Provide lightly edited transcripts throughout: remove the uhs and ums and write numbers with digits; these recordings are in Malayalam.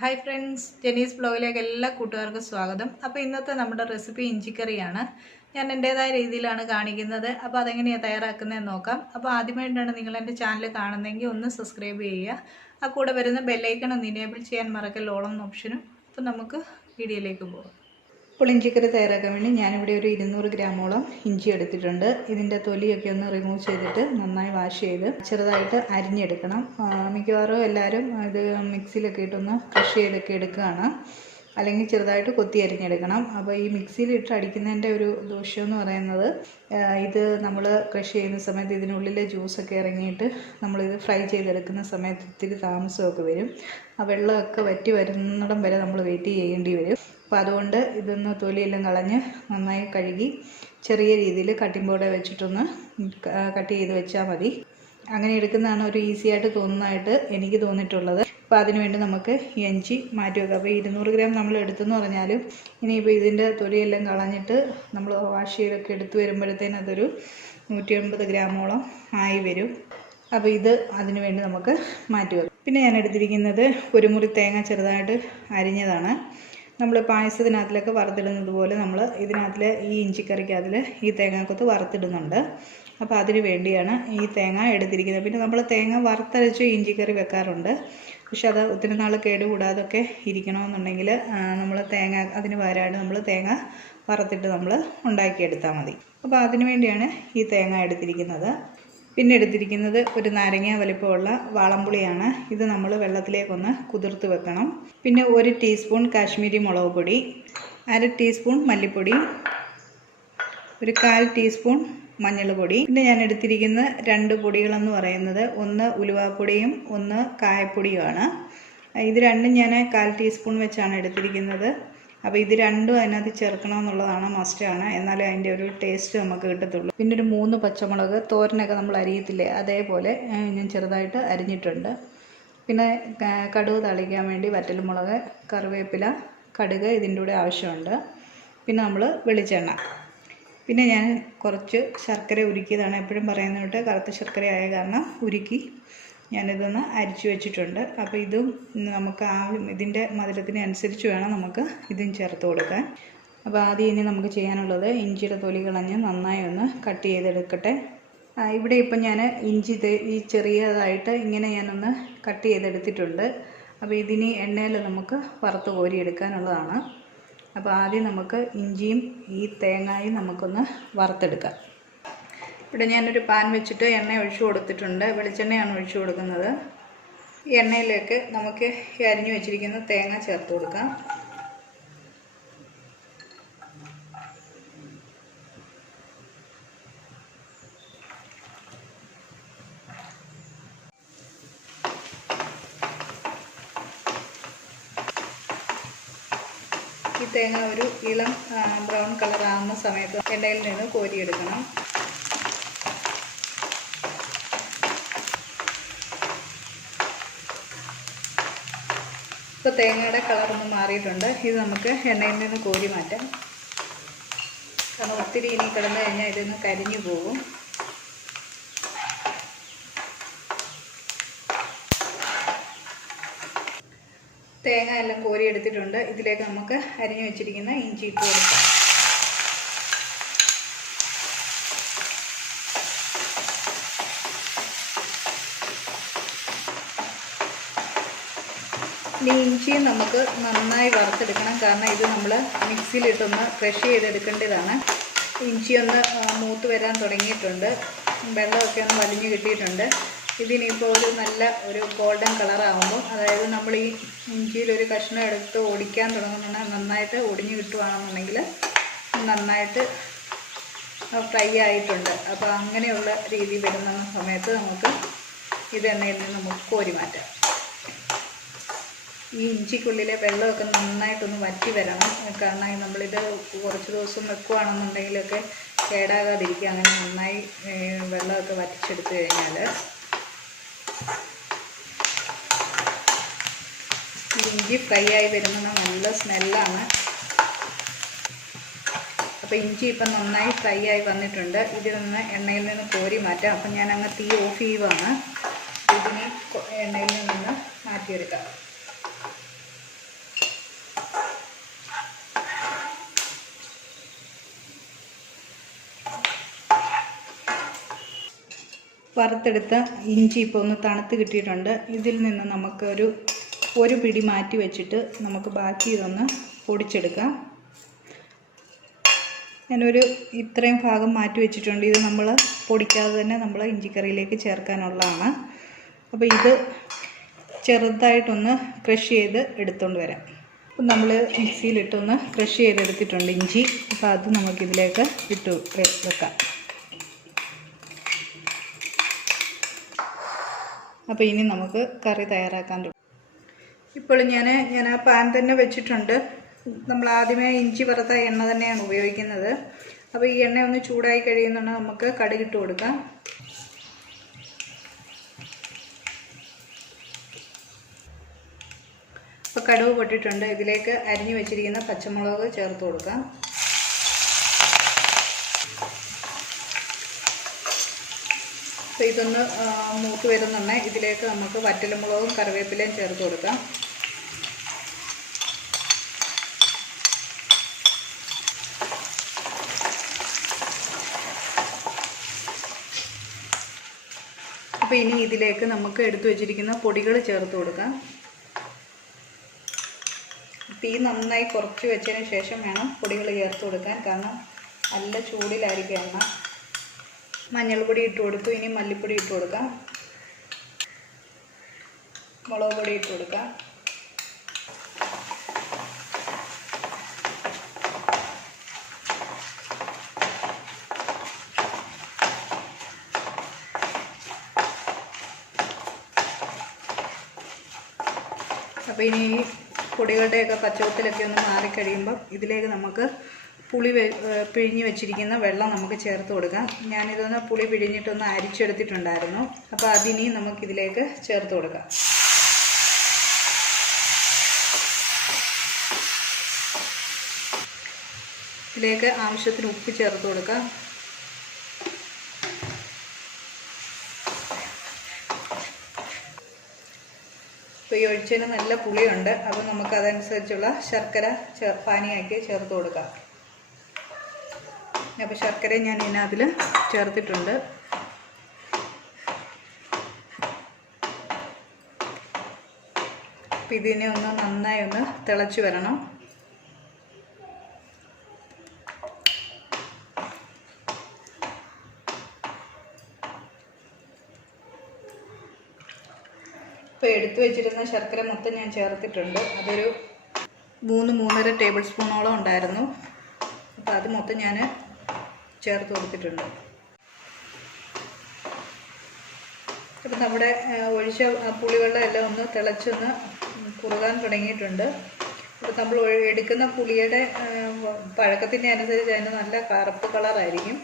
ഹായ് ഫ്രണ്ട്സ്, ജെനീസ് ബ്ലോഗിലേക്ക് എല്ലാ കൂട്ടുകാർക്കും സ്വാഗതം. അപ്പോൾ ഇന്നത്തെ നമ്മുടെ റെസിപ്പി ഇഞ്ചിക്കറിയാണ്. ഞാൻ എൻ്റേതായ രീതിയിലാണ് കാണിക്കുന്നത്. അപ്പോൾ അതെങ്ങനെയാണ് തയ്യാറാക്കുന്നതെന്ന് നോക്കാം. അപ്പോൾ ആദ്യമായിട്ടാണ് നിങ്ങൾ എൻ്റെ ചാനൽ കാണുന്നതെങ്കിൽ ഒന്ന് സബ്സ്ക്രൈബ് ചെയ്യുക. ആ കൂടെ വരുന്ന ബെല്ലൈക്കൺ ഒന്ന് ഇനേബിൾ ചെയ്യാൻ മറക്കല്ല, ഓളം എന്ന ഓപ്ഷനും. അപ്പോൾ നമുക്ക് വീഡിയോയിലേക്ക് പോകാം. അപ്പോൾ ഇഞ്ചിക്കറി തയ്യാറാക്കാൻ വേണ്ടി ഞാനിവിടെ ഒരു 200 ഗ്രാമോളം ഇഞ്ചി എടുത്തിട്ടുണ്ട്. ഇതിൻ്റെ തൊലിയൊക്കെ ഒന്ന് റിമൂവ് ചെയ്തിട്ട് നന്നായി വാഷ് ചെയ്ത് ചെറുതായിട്ട് അരിഞ്ഞെടുക്കണം. മിക്കവാറും എല്ലാവരും ഇത് മിക്സിയിലൊക്കെ ഇട്ടൊന്ന് ക്രഷ് ചെയ്തൊക്കെ എടുക്കുകയാണ്, അല്ലെങ്കിൽ ചെറുതായിട്ട് കൊത്തി അരിഞ്ഞെടുക്കണം. അപ്പോൾ ഈ മിക്സിയിലിട്ട് അടിക്കുന്നതിൻ്റെ ഒരു ദോഷം എന്ന് പറയുന്നത്, ഇത് നമ്മൾ ക്രഷ് ചെയ്യുന്ന സമയത്ത് ഇതിനുള്ളിലെ ജ്യൂസൊക്കെ ഇറങ്ങിയിട്ട് നമ്മളിത് ഫ്രൈ ചെയ്തെടുക്കുന്ന സമയത്ത് ഇത്തിരി താമസമൊക്കെ വരും. ആ വെള്ളമൊക്കെ വറ്റി വരുന്നിടം വരെ നമ്മൾ വെയിറ്റ് ചെയ്യേണ്ടി വരും. അപ്പോൾ അതുകൊണ്ട് ഇതൊന്ന് തൊലിയെല്ലാം കളഞ്ഞ് നന്നായി കഴുകി ചെറിയ രീതിയിൽ കട്ടിംഗ് ബോർഡ് വെച്ചിട്ടൊന്ന് കട്ട് ചെയ്ത് വെച്ചാൽ മതി. അങ്ങനെ എടുക്കുന്നതാണ് ഒരു ഈസി ആയിട്ട് തോന്നുന്നതായിട്ട് എനിക്ക് തോന്നിയിട്ടുള്ളത്. അപ്പോൾ അതിനുവേണ്ടി നമുക്ക് ഇഞ്ചി മാറ്റി വെക്കാം. അപ്പോൾ 200 ഗ്രാം നമ്മൾ എടുത്തെന്ന് പറഞ്ഞാലും ഇനിയിപ്പോൾ ഇതിൻ്റെ തൊലിയെല്ലാം കളഞ്ഞിട്ട് നമ്മൾ വാഷ് ചെയ്തൊക്കെ എടുത്തു വരുമ്പോഴത്തേന് അതൊരു 180 ഗ്രാമോളം ആയി വരും. അപ്പോൾ ഇത് അതിനു വേണ്ടി നമുക്ക് മാറ്റി വെക്കാം. പിന്നെ ഞാൻ എടുത്തിരിക്കുന്നത് ഒരു മുറി തേങ്ങ ചെറുതായിട്ട് അരിഞ്ഞതാണ്. നമ്മൾ പായസത്തിനകത്തിലൊക്കെ വറുത്തിടുന്നത് പോലെ നമ്മൾ ഇതിനകത്തിൽ ഈ ഇഞ്ചിക്കറിക്ക് അതിൽ ഈ തേങ്ങാക്കൊത്ത് വറുത്തിടുന്നുണ്ട്. അപ്പോൾ അതിന് വേണ്ടിയാണ് ഈ തേങ്ങ എടുത്തിരിക്കുന്നത്. പിന്നെ നമ്മൾ തേങ്ങ വറുത്തരച്ച് ഇഞ്ചിക്കറി വെക്കാറുണ്ട്. പക്ഷെ അത് ഒത്തിരി നാൾ കേടുകൂടാതൊക്കെ ഇരിക്കണമെന്നുണ്ടെങ്കിൽ നമ്മൾ തേങ്ങ അതിന് പകരമായിട്ട് നമ്മൾ തേങ്ങ വറുത്തിട്ട് നമ്മൾ ഉണ്ടാക്കിയെടുത്താൽ മതി. അപ്പോൾ അതിന് വേണ്ടിയാണ് ഈ തേങ്ങ എടുത്തിരിക്കുന്നത്. പിന്നെ എടുത്തിരിക്കുന്നത് ഒരു നാരങ്ങ വലിപ്പമുള്ള വാളംപുളിയാണ്. ഇത് നമ്മൾ വെള്ളത്തിലേക്കൊന്ന് കുതിർത്ത് വെക്കണം. പിന്നെ 1 ടീസ്പൂൺ കാശ്മീരി മുളക് പൊടി, 1/2 ടീസ്പൂൺ മല്ലിപ്പൊടി, ഒരു 1/4 ടീസ്പൂൺ മഞ്ഞൾപ്പൊടി. പിന്നെ ഞാൻ എടുത്തിരിക്കുന്ന 2 പൊടികളെന്ന് പറയുന്നത്, ഒന്ന് ഉലുവാപ്പൊടിയും ഒന്ന് കായപ്പൊടിയുമാണ്. ഇത് രണ്ടും ഞാൻ 1/4 ടീസ്പൂൺ വെച്ചാണ് എടുത്തിരിക്കുന്നത്. അപ്പോൾ ഇത് രണ്ടും അതിനകത്ത് ചേർക്കണമെന്നുള്ളതാണ്, മസ്റ്റാണ്. എന്നാലേ അതിൻ്റെ ഒരു ടേസ്റ്റ് നമുക്ക് കിട്ടത്തുള്ളൂ. പിന്നെ ഒരു 3 പച്ചമുളക്, തോരനൊക്കെ നമ്മൾ അരിയത്തില്ലേ അതേപോലെ ഞാൻ ചെറുതായിട്ട് അരിഞ്ഞിട്ടുണ്ട്. പിന്നെ കടുക് താളിക്കാൻ വേണ്ടി വറ്റൽമുളക്, കറിവേപ്പില, കടുക് ഇതിൻ്റെ കൂടെ ആവശ്യമുണ്ട്. പിന്നെ നമ്മൾ വെളിച്ചെണ്ണ. പിന്നെ ഞാൻ കുറച്ച് ശർക്കര ഉരുക്കിയതാണ്. എപ്പോഴും പറയുന്ന തൊട്ട് കറുത്ത ശർക്കര ആയ കാരണം ഉരുക്കി ഞാനിതൊന്ന് അരിച്ചു വെച്ചിട്ടുണ്ട്. അപ്പോൾ ഇതും നമുക്ക് ഇതിൻ്റെ മധുരത്തിന് അനുസരിച്ച് വേണം നമുക്ക് ഇതും ചേർത്ത് കൊടുക്കാൻ. അപ്പോൾ ആദ്യം ഇനി നമുക്ക് ചെയ്യാനുള്ളത് ഇഞ്ചിയുടെ തൊലി കളഞ്ഞ് നന്നായി ഒന്ന് കട്ട് ചെയ്തെടുക്കട്ടെ. ഇവിടെ ഇപ്പം ഞാൻ ഇഞ്ചി ഈ ചെറിയതായിട്ട് ഇങ്ങനെ ഞാനൊന്ന് കട്ട് ചെയ്തെടുത്തിട്ടുണ്ട്. അപ്പോൾ ഇതിനി എണ്ണയിൽ നമുക്ക് വറുത്ത് കോരിയെടുക്കാനുള്ളതാണ്. അപ്പോൾ ആദ്യം നമുക്ക് ഇഞ്ചിയും ഈ തേങ്ങയും നമുക്കൊന്ന് വറുത്തെടുക്കാം. ഇവിടെ ഞാനൊരു പാൻ വെച്ചിട്ട് എണ്ണ ഒഴിച്ചു കൊടുത്തിട്ടുണ്ട്. വെളിച്ചെണ്ണയാണ് ഒഴിച്ചു കൊടുക്കുന്നത്. ഈ എണ്ണയിലേക്ക് നമുക്ക് ഈ അരിഞ്ഞു വെച്ചിരിക്കുന്ന തേങ്ങ ചേർത്ത് കൊടുക്കാം. ഈ തേങ്ങ ഒരു ഇളം ബ്രൗൺ കളറാകുന്ന സമയത്ത് എണ്ണയിൽ നിന്ന് കോരിയെടുക്കണം. ഇപ്പോൾ തേങ്ങയുടെ കളറൊന്ന് മാറിയിട്ടുണ്ട്. ഇത് നമുക്ക് എണ്ണയിൽ നിന്ന് കോരി മാറ്റാം. കാരണം ഒത്തിരി ഇനി കിടന്നു കഴിഞ്ഞാൽ ഇതൊന്ന് കരിഞ്ഞു പോകും. തേങ്ങ എല്ലാം കോരി എടുത്തിട്ടുണ്ട്. ഇതിലേക്ക് നമുക്ക് അരിഞ്ഞു വെച്ചിരിക്കുന്ന ഇഞ്ചി ഇട്ട് കൊടുക്കാം. ഇനി ഇഞ്ചിയും നമുക്ക് നന്നായി വറുത്തെടുക്കണം. കാരണം ഇത് നമ്മൾ മിക്സിയിലിട്ടൊന്ന് ക്രഷ് ചെയ്തെടുക്കേണ്ടതാണ്. ഇഞ്ചി ഒന്ന് മൂത്ത് വരാൻ തുടങ്ങിയിട്ടുണ്ട്. വെള്ളമൊക്കെ ഒന്ന് വലിഞ്ഞ് കിട്ടിയിട്ടുണ്ട്. ഇതിനിപ്പോൾ ഒരു നല്ല ഒരു ഗോൾഡൻ കളറാകുമ്പോൾ, അതായത് നമ്മൾ ഈ ഇഞ്ചിയിലൊരു കഷ്ണം എടുത്ത് ഒടിക്കാൻ തുടങ്ങുന്നുണ്ടെങ്കിൽ നന്നായിട്ട് ഒടിഞ്ഞ് കിട്ടുകയാണെന്നുണ്ടെങ്കിൽ നന്നായിട്ട് ഫ്രൈ ആയിട്ടുണ്ട്. അപ്പോൾ അങ്ങനെയുള്ള രീതി വരുന്ന സമയത്ത് നമുക്ക് ഇത് എണ്ണയിൽ നിന്ന് നമുക്ക് കോരി മാറ്റാം. ഈ ഇഞ്ചിക്കുള്ളിലെ വെള്ളമൊക്കെ നന്നായിട്ടൊന്ന് വറ്റി വരണം. കാരണം നമ്മളിത് കുറച്ച് ദിവസം വെക്കുകയാണെന്നുണ്ടെങ്കിലൊക്കെ കേടാകാതിരിക്കുക. അങ്ങനെ നന്നായി വെള്ളമൊക്കെ വറ്റിച്ചെടുത്ത് കഴിഞ്ഞാൽ ഇഞ്ചി ഫ്രൈ ആയി വരുന്ന നല്ല സ്മെല്ലാണ്. അപ്പോൾ ഇഞ്ചി ഇപ്പം നന്നായി ഫ്രൈ ആയി വന്നിട്ടുണ്ട്. ഇതിൽ നിന്ന് എണ്ണയിൽ നിന്ന് കോരി മാറ്റാം. അപ്പം ഞാൻ അങ്ങ് തീ ഓഫ് ചെയ്യുവാണ്. ഇതിനെ എണ്ണയിൽ നിന്ന് മാറ്റിയെടുക്കാം. വറുത്തെടുത്ത ഇഞ്ചി ഇപ്പോൾ ഒന്ന് തണുത്ത് കിട്ടിയിട്ടുണ്ട്. ഇതിൽ നിന്ന് നമുക്കൊരു പിടി മാറ്റി വെച്ചിട്ട് നമുക്ക് ബാക്കി ഇതൊന്ന് പൊടിച്ചെടുക്കാം. ഞാനൊരു ഇത്രയും ഭാഗം മാറ്റി വെച്ചിട്ടുണ്ട്. ഇത് നമ്മൾ പൊടിക്കാതെ തന്നെ നമ്മൾ ഇഞ്ചിക്കറിയിലേക്ക് ചേർക്കാനുള്ളതാണ്. അപ്പോൾ ഇത് ചെറുതായിട്ടൊന്ന് ക്രഷ് ചെയ്ത് എടുത്തുകൊണ്ട് വരാം. അപ്പം നമ്മൾ മിക്സിയിലിട്ടൊന്ന് ക്രഷ് ചെയ്തെടുത്തിട്ടുണ്ട് ഇഞ്ചി. അപ്പോൾ അത് നമുക്കിതിലേക്ക് ഇട്ട് വെക്കാം. അപ്പോൾ ഇനി നമുക്ക് കറി തയ്യാറാക്കാൻ തുടങ്ങാം. ഇപ്പോൾ ഞാൻ ആ പാൻ തന്നെ വെച്ചിട്ടുണ്ട്. നമ്മൾ ആദ്യമേ ഇഞ്ചി വറുത്ത എണ്ണ തന്നെയാണ് ഉപയോഗിക്കുന്നത്. അപ്പോൾ ഈ എണ്ണ ഒന്ന് ചൂടായി കഴിയുന്നുണ്ടെങ്കിൽ നമുക്ക് കടുകിട്ട് കൊടുക്കാം. അപ്പോൾ കടുക് പൊട്ടിട്ടുണ്ട്. ഇതിലേക്ക് അരിഞ്ഞു വെച്ചിരിക്കുന്ന പച്ചമുളക് ചേർത്ത് കൊടുക്കാം. അപ്പോൾ ഇതൊന്ന് മൂത്ത് വരുന്നുണ്ടെങ്കിൽ ഇതിലേക്ക് നമുക്ക് വറ്റൽമുളകും കറിവേപ്പിലയും ചേർത്ത് കൊടുക്കാം. അപ്പോൾ ഇനി ഇതിലേക്ക് നമുക്ക് എടുത്തു വെച്ചിരിക്കുന്ന പൊടികൾ ചേർത്ത് കൊടുക്കാം. തീ നന്നായി കുറച്ച് വെച്ചതിന് ശേഷം വേണം പൊടികൾ ചേർത്ത് കൊടുക്കാൻ, കാരണം നല്ല ചൂടിലായിരിക്കും എണ്ണ. മഞ്ഞൾപ്പൊടി ഇട്ട് കൊടുത്തു. ഇനി മല്ലിപ്പൊടി ഇട്ട് കൊടുക്കാം. മുളക് പൊടി ഇട്ട് കൊടുക്കാം. അപ്പോൾ ഇനി ഈ പൊടികളുടെയൊക്കെ പച്ചവത്തിലൊക്കെ ഒന്ന് മാറിക്കഴിയുമ്പം ഇതിലേക്ക് നമുക്ക് പുളി പിഴിഞ്ഞ് വെച്ചിരിക്കുന്ന വെള്ളം നമുക്ക് ചേർത്ത് കൊടുക്കാം. ഞാനിതൊന്ന് പുളി പിഴിഞ്ഞിട്ടൊന്ന് അരിച്ചെടുത്തിട്ടുണ്ടായിരുന്നു. അപ്പോൾ അതിനി നമുക്കിതിലേക്ക് ചേർത്ത് കൊടുക്കാം. ഇതിലേക്ക് ആവശ്യത്തിന് ഉപ്പ് ചേർത്ത് കൊടുക്കാം. അപ്പോൾ ഈ ഒഴിച്ചതിന് നല്ല പുളിയുണ്ട്. അപ്പോൾ നമുക്കതനുസരിച്ചുള്ള ശർക്കര പാനിയാക്കി ചേർത്ത് കൊടുക്കാം. അപ്പോൾ ശർക്കര ഞാൻ ഇതിനകത്തിൽ ചേർത്തിട്ടുണ്ട്. അപ്പോൾ ഇതിനെ ഒന്ന് നന്നായി ഒന്ന് തിളച്ച് വരണം. ഇപ്പോൾ എടുത്തു വെച്ചിരുന്ന ശർക്കര മൊത്തം ഞാൻ ചേർത്തിട്ടുണ്ട്. അതൊരു 3-3.5 ടേബിൾ സ്പൂണോളം ഉണ്ടായിരുന്നു. അപ്പോൾ അത് മൊത്തം ഞാൻ ചേർത്ത് കൊടുത്തിട്ടുണ്ട്. അപ്പോൾ നമ്മുടെ ഒഴിച്ച പുളിവെള്ളം എല്ലാം ഒന്ന് തിളച്ചൊന്ന് കുറുകാൻ തുടങ്ങിയിട്ടുണ്ട്. അപ്പോൾ നമ്മൾ എടുക്കുന്ന പുളിയുടെ പഴക്കത്തിൻ്റെ അനുസരിച്ച് അതിന് നല്ല കറുപ്പ് കളറായിരിക്കും.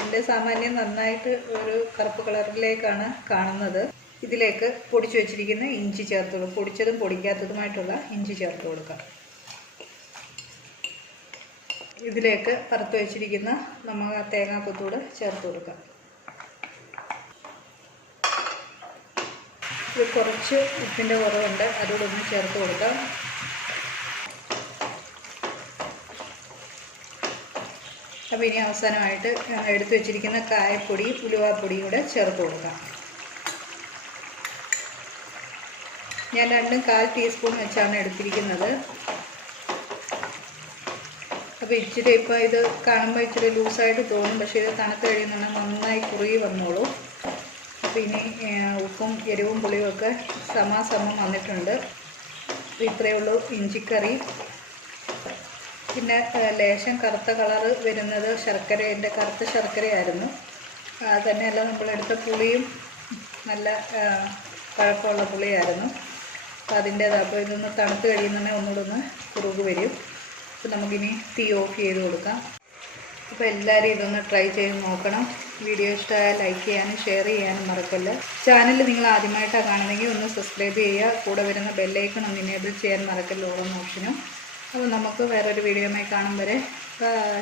എൻ്റെ സാമാന്യം നന്നായിട്ട് ഒരു കറുപ്പ് കളറിലേക്കാണ് കാണുന്നത്. ഇതിലേക്ക് പൊടിച്ചു വെച്ചിരിക്കുന്ന ഇഞ്ചി ചേർത്ത് കൊടുക്കുക. പൊടിച്ചതും പൊടിക്കാത്തതുമായിട്ടുള്ള ഇഞ്ചി ചേർത്ത് കൊടുക്കാം. ഇതിലേക്ക് വറുത്ത് വെച്ചിരിക്കുന്ന നമുക്ക് തേങ്ങാക്കൊത്തൂടെ ചേർത്ത് കൊടുക്കാം. ഇത് കുറച്ച് ഉപ്പിൻ്റെ കുറവുണ്ട്, അതുകൂടെ ഒന്ന് ചേർത്ത് കൊടുക്കാം. അപ്പോൾ ഇനി അവസാനമായിട്ട് എടുത്തു വെച്ചിരിക്കുന്ന കായപ്പൊടി ഉലുവാപ്പൊടിയും കൂടെ ചേർത്ത് കൊടുക്കാം. ഞാൻ രണ്ടും 1/4 ടീസ്പൂൺ വെച്ചാണ് എടുത്തിരിക്കുന്നത്. അപ്പോൾ ഇച്ചിരി ഇപ്പോൾ ഇത് കാണുമ്പോൾ ഇച്ചിരി ലൂസായിട്ട് തോന്നും, പക്ഷേ ഇത് തണുത്ത് കഴിയുന്നുണ്ടെങ്കിൽ നന്നായി കുറുകി വന്നോളൂ. അപ്പോൾ ഇനി ഉപ്പും എരിവും പുളിയും ഒക്കെ സമാസമം വന്നിട്ടുണ്ട്. ഇത്രയേ ഉള്ളൂ ഇഞ്ചിക്കറി. പിന്നെ ലേശം കറുത്ത കളറ് വരുന്നത് ശർക്കരേൻ്റെ കറുത്ത ശർക്കരയായിരുന്നു. തന്നെയല്ല നമ്മളെടുത്ത പുളിയും നല്ല പഴക്കമുള്ള പുളിയായിരുന്നു. അപ്പോൾ അതിൻ്റേത്. അപ്പോൾ ഇതൊന്ന് തണുത്ത് കഴിയുന്നുണ്ടെങ്കിൽ ഒന്നുകൂടെ ഒന്ന് കുറുക് വരും. അപ്പോൾ നമുക്കിനി തീ ഓഫ് ചെയ്ത് കൊടുക്കാം. അപ്പോൾ എല്ലാവരും ഇതൊന്ന് ട്രൈ ചെയ്ത് നോക്കണം. വീഡിയോ ഇഷ്ടമായാൽ ലൈക്ക് ചെയ്യാനും ഷെയർ ചെയ്യാനും മറക്കല്ല. ചാനൽ നിങ്ങൾ ആദ്യമായിട്ടാണ് കാണുന്നതെങ്കിൽ ഒന്ന് സബ്സ്ക്രൈബ് ചെയ്യുക. കൂടെ വരുന്ന ബെല്ലൈക്കൺ ഒന്ന് എനേബിൾ ചെയ്യാൻ മറക്കല്ല, ഓൺ ഓപ്ഷനും. അപ്പോൾ നമുക്ക് വേറൊരു വീഡിയോയുമായി കാണും വരെ ബൈ.